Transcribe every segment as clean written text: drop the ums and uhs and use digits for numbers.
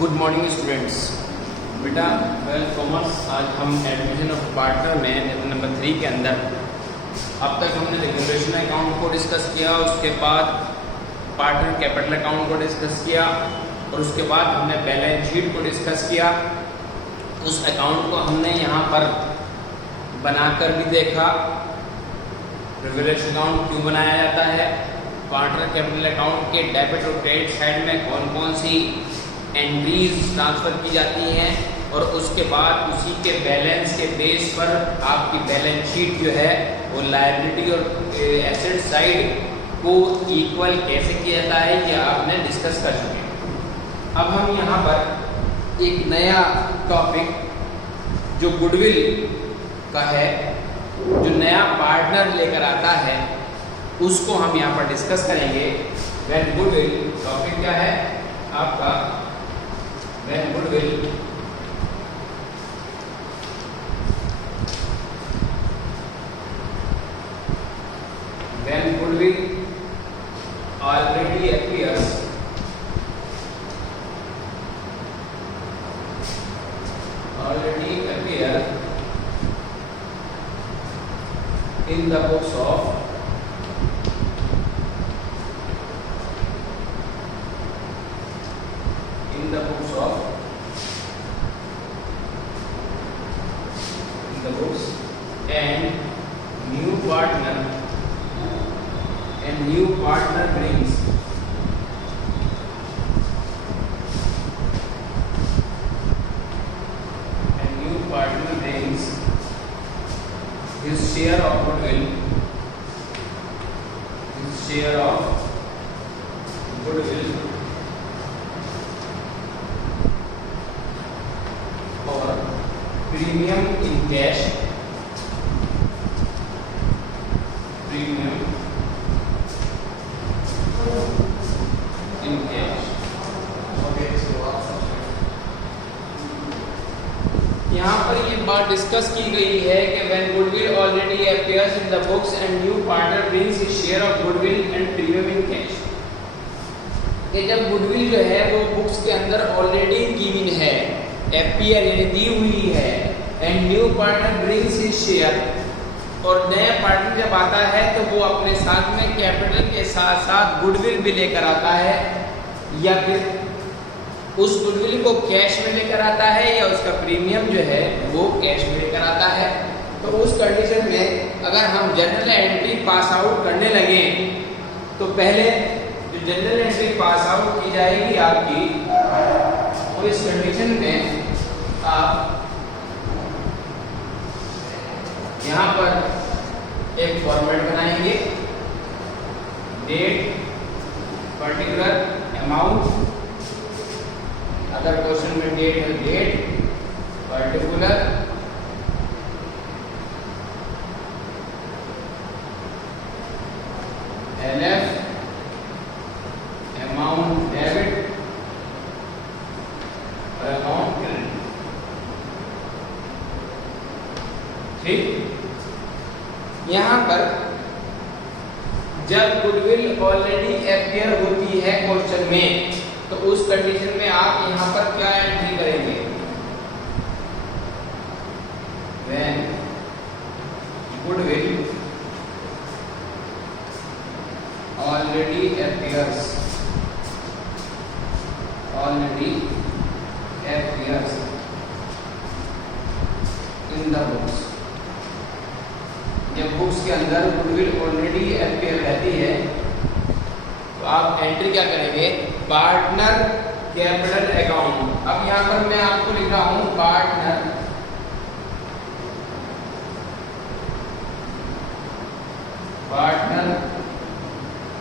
Good morning students. बेटा 12th commerce आज हम एडमिशन ऑफ पार्टनर में नंबर 3 के अंदर अब तक हमने रेगुलेशन अकाउंट को डिस्कस किया, उसके बाद पार्टनर कैपिटल अकाउंट को डिस्कस किया और उसके बाद हमने बैलेंस शीट को डिस्कस किया। उस अकाउंट को हमने यहाँ पर बनाकर भी देखा, रेगुलेशन अकाउंट क्यों बनाया जाता है, पार्टनर कैपिटल अकाउंट के डेबिट और क्रेडिट साइड में कौन कौन सी एंट्रीज ट्रांसफ़र की जाती हैं और उसके बाद उसी के बैलेंस के बेस पर आपकी बैलेंस शीट जो है वो लायबिलिटी और एसेट साइड को इक्वल कैसे किया जाता है, ये आपने डिस्कस कर चुके हैं। अब हम यहाँ पर एक नया टॉपिक जो गुडविल का है, जो नया पार्टनर लेकर आता है, उसको हम यहाँ पर डिस्कस करेंगे। व्हेन गुडविल टॉपिक क्या है आपका, when goodwill already appears in the books of and new partner brings his share of goodwill or premium in cash, यहाँ पर ये बात डिस्कस की गई है कि when goodwill already appears in the books and new partner brings his share of goodwill and premium in cash, कि जब गुडविल जो है वो बुक्स के अंदर ऑलरेडी गिवन है, एपीआर यानी दी हुई है, and new partner brings his share, और नया पार्टनर जब आता है तो वो अपने साथ में कैपिटल के साथ साथ गुडविल भी लेकर आता है, या फिर उस गुडविल को कैश में लेकर आता है, या उसका प्रीमियम जो है वो कैश में लेकर आता है। तो उस कंडीशन में अगर हम जनरल एंट्री पास आउट करने लगे तो पहले जो जनरल एंट्री पास आउट की जाएगी आपकी, तो इस कंडीशन में आप यहाँ पर एक फॉर्मेट बनाएंगे, डेट, पर्टिकुलर, अमाउंट, अगर क्वेश्चन में डेट है date, particular, LF, amount debit और अमाउंट क्रेडिट। ठीक, यहाँ पर जब गुडविल ऑलरेडी अपीयर होती है क्वेश्चन में, तो उस कंडीशन में आप यहाँ पर क्या एंट्री करेंगे, when goodwill already appears in the books, जब बुक्स के अंदर गुडविल ऑलरेडी अपीयर रहती है तो आप एंट्री क्या करेंगे, पार्टनर कैपिटल अकाउंट। अब यहाँ पर मैं आपको लिख रहा हूँ partner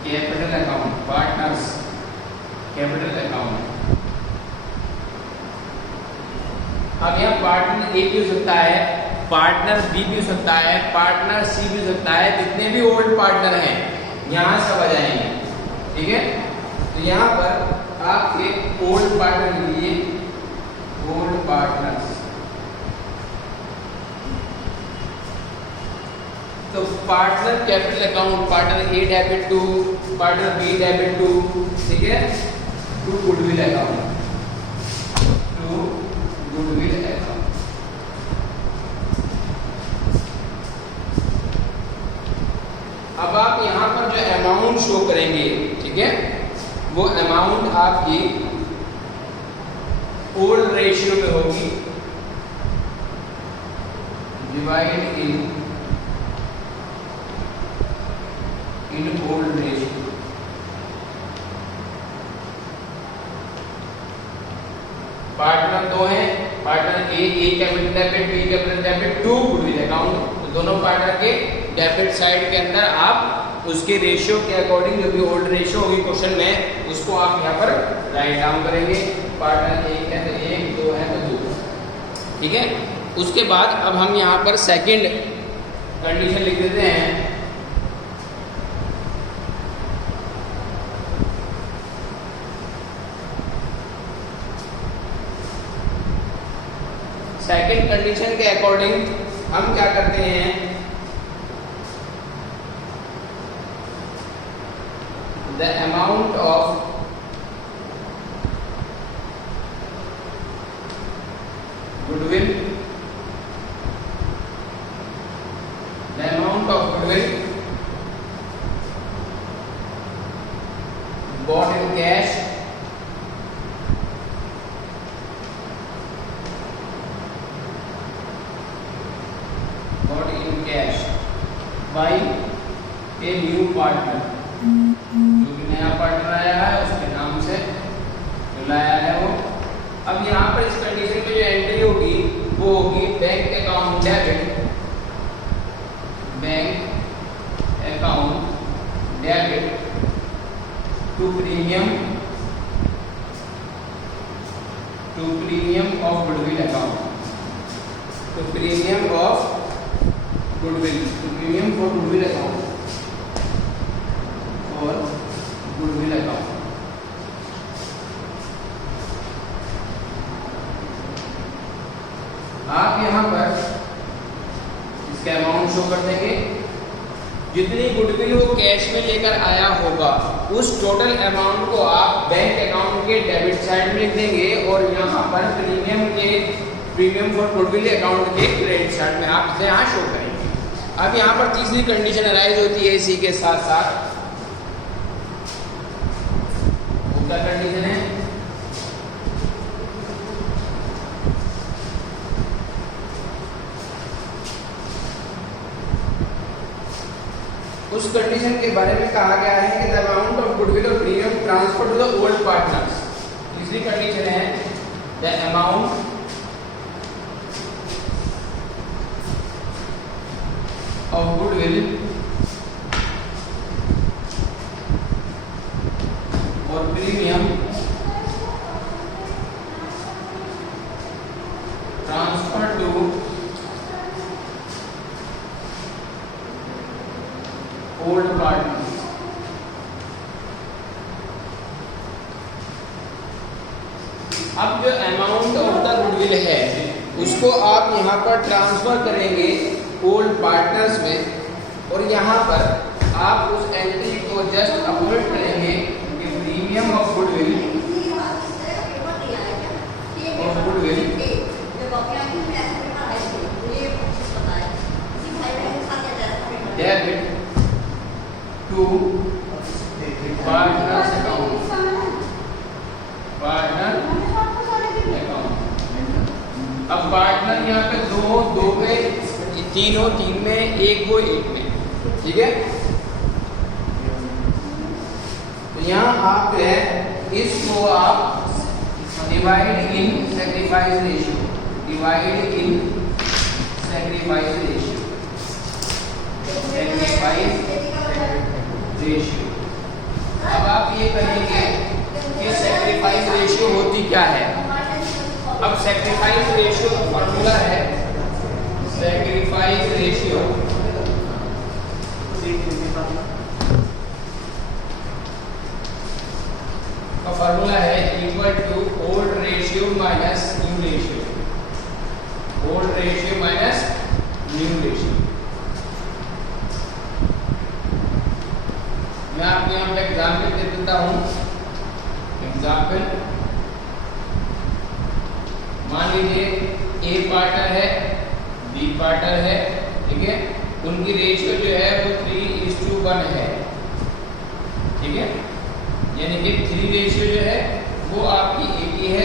capital account, partners capital account. अब यहाँ पार्टनर ए भी हो सकता है, पार्टनर बी भी हो सकता है, पार्टनर सी भी हो सकता है, जितने भी ओल्ड पार्टनर हैं यहाँ सब आ जाएंगे। ठीक है, तो यहाँ पर आप एक ओल्ड पार्टनर लीजिए, ओल्ड पार्टनर्स, तो partner capital account, partner A debit to, partner B debit to, ठीक है, टू गुडविल अकाउंट। पर जो अमाउंट शो करेंगे, ठीक है, वो अमाउंट आपकी ओल्ड रेशियो में होगी, divide in old ratio. Partner दो हैं, partner A capital debit, B capital debit, to goodwill account. तो दोनों पार्टनर के डेबिट साइड के अंदर आप उसके रेशियो के अकॉर्डिंग जो भी ओल्ड रेशियो होगी क्वेश्चन में, उसको आप यहाँ पर राइट डाउन करेंगे। पार्टनर एक है तो एक, दो है तो दो, ठीक है। उसके बाद अब हम यहाँ पर सेकंड कंडीशन लिख देते हैं। सेकंड कंडीशन के अकॉर्डिंग हम क्या करते हैं, the amount of goodwill, the amount of goodwill bought in cash by a new partner, जो भी नया पार्टनर आया है उसके नाम से जो लाया है वो। अब यहाँ पर इस कंडीशन में जो एंट्री होगी वो होगी bank account debit, bank account debit to premium of goodwill account, to premium of goodwill, premium for goodwill account और गुडविल अकाउंट। आप यहां पर इसका अमाउंट शो कर देंगे, जितनी गुडविल वो कैश में लेकर आया होगा उस टोटल अमाउंट को आप बैंक अकाउंट के डेबिट साइड में लिख देंगे और यहां पर प्रीमियम फॉर गुडविल अकाउंट के क्रेडिट साइड में आप इसे यहां शो करेंगे। अब यहाँ पर तीसरी कंडीशन अराइज होती है इसी के साथ साथ, वो क्या कंडीशन है, उस कंडीशन के बारे में कहा गया है कि द अमाउंट ऑफ गुडविल और premium transfer to the old partners. तीसरी कंडीशन है the amount of goodwill or premium transfer to old partners। अब जो अमाउंट ऑफ द गुडविल है उसको आप यहाँ पर ट्रांसफर करेंगे ओल्ड पार्टनर्स में, और यहाँ पर आप उस एंट्री को जस्ट अपलोड करेंगे कि premium of goodwill debit to partners account, partner account. अब पार्टनर यहाँ पे दो में, तीन हो तीन में, एक हो एक में, ठीक है। तो यहाँ आप जो है इसको आप divide in sacrifice ratio, divide in sacrifice ratio, sacrifice ratio. अब आप ये कहेंगे कि सैक्रिफाइस रेशियो होती क्या है। अब सैक्रिफाइस रेशियो का फॉर्मूला है, सैक्रिफाइस रेशियो का फॉर्मूला है equal to old ratio minus new ratio, old ratio minus new ratio. मैं आपको यहाँ पे एग्जाम्पल दे देता हूँ। एग्जाम्पल, मान लीजिए ए पार्टनर है, बी पार्टनर है, ठीक है, उनकी रेशियो जो है वो 3:1 है, ठीक है, यानी कि 3 रेशियो जो है वो आपकी ए की है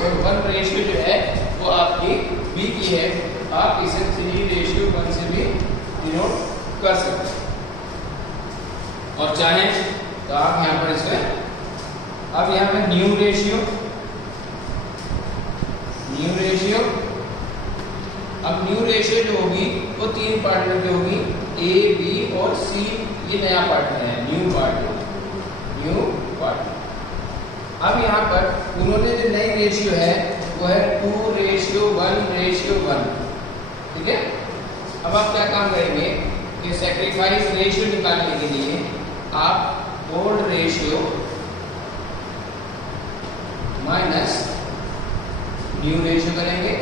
और 1 रेशियो जो है वो आपकी बी की है। आप इसे 3:1 से भी डिनोट कर सकते हैं और चाहें तो आप यहाँ पर इसमें अब यहाँ पे न्यू रेशियो अब न्यू रेशियो जो होगी वो 3 पार्टनर की होगी, ए बी और सी। ये नया पार्टनर है, न्यू पार्टनर। अब यहाँ पर उन्होंने जो नई रेशियो है वो है 2:1:1। ठीक है, अब आप क्या काम करेंगे कि सैक्रिफाइस रेशियो निकालने के लिए आप old ratio minus new ratio करेंगे।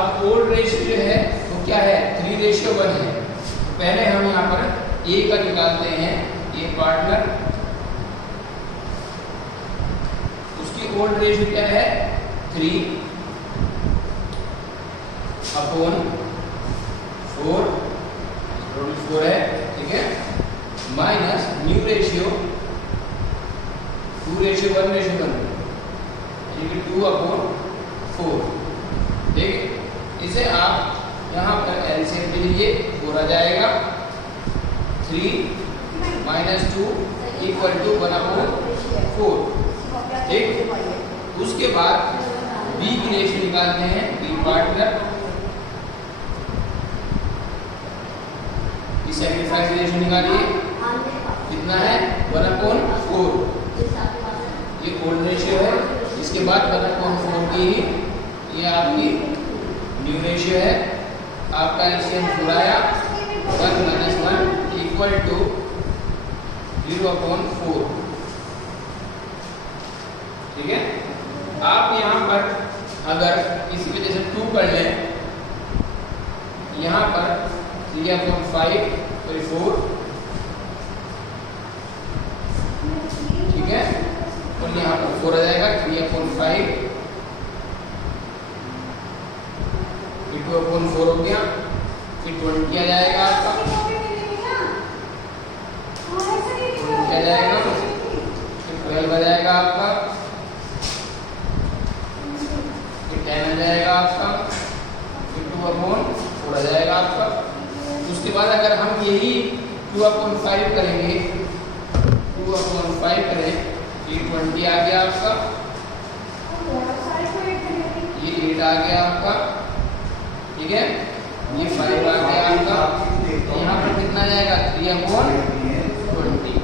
अब ओल्ड रेशियो जो है वो क्या है, 3:1 है। पहले हम यहाँ पर ए का निकालते हैं, ये पार्टनर, उसकी ओल्ड रेशियो क्या है 3/4 है। ठीक है, माइनस न्यू रेशियो 2:1:1 यानी कि 2/4। ठीक, इसे आप यहाँ पर एलसीएम के लिए 4 आ जाएगा। 3 - 2 = 1/4। ठीक, उसके बाद बी की रेशियो निकालते हैं, बी पार्टनर की सैक्रिफाइस रेशियो निकालिए, कितना है 1/4। ये ओल्ड रेशियो है। इसके बाद 1/4 की ये आपकी न्यू रेशियो है। आपका एलसीएम पूरा आया 1 - 1 = 0/4। ठीक है, आप यहाँ पर अगर इसी वजह से 2 कर लें, यहाँ पर 3/5/4। ठीक है, और यहाँ पर 4 आ जाएगा, 3/5 2/4 हो गया। फिर 20 आ जाएगा आपका, 20 आ जाएगा। फिर 12 आ जाएगा आपका, फिर 10 आ जाएगा आपका, फिर 2/4 आ जाएगा आपका। उसके बाद अगर हम यही 2/5 करेंगे, 2/5 करें, ये 20 आ गया आपका, ये 8 आ गया आपका। ठीक है, ये 5 आ गया आपका। यहाँ पर कितना जाएगा 3/20।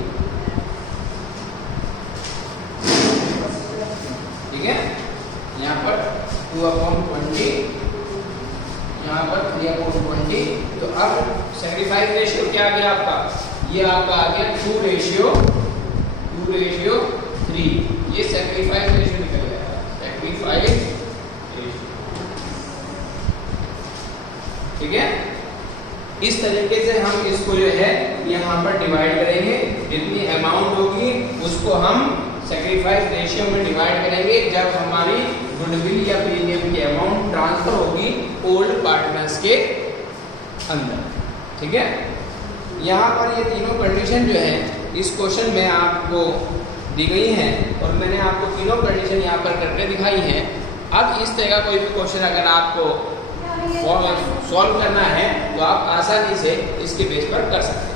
ठीक है, यहाँ पर 2/20, यहाँ पर 3/20। तो अब सैक्रिफाइस रेशियो क्या आ गया आपका, ये आपका आ गया 2:3। ये सैक्रिफाइस रेशियो निकल गया, सैक्रिफाइस। ठीक है, इस तरीके से हम इसको जो है यहाँ पर डिवाइड करेंगे। जितनी अमाउंट होगी उसको हम सैक्रिफाइस रेशियो में डिवाइड करेंगे जब हमारी गुडविल या प्रीमियम की अमाउंट ट्रांसफर होगी ओल्ड पार्टनर्स के अंदर। ठीक है, यहाँ पर ये तीनों कंडीशन जो है इस क्वेश्चन में आपको दी गई हैं और मैंने आपको तीनों कंडीशन यहाँ पर करके दिखाई हैं। अब इस तरह का कोई भी क्वेश्चन अगर आपको सॉल्व करना है तो आप आसानी से इसके बेस पर कर सकते हैं।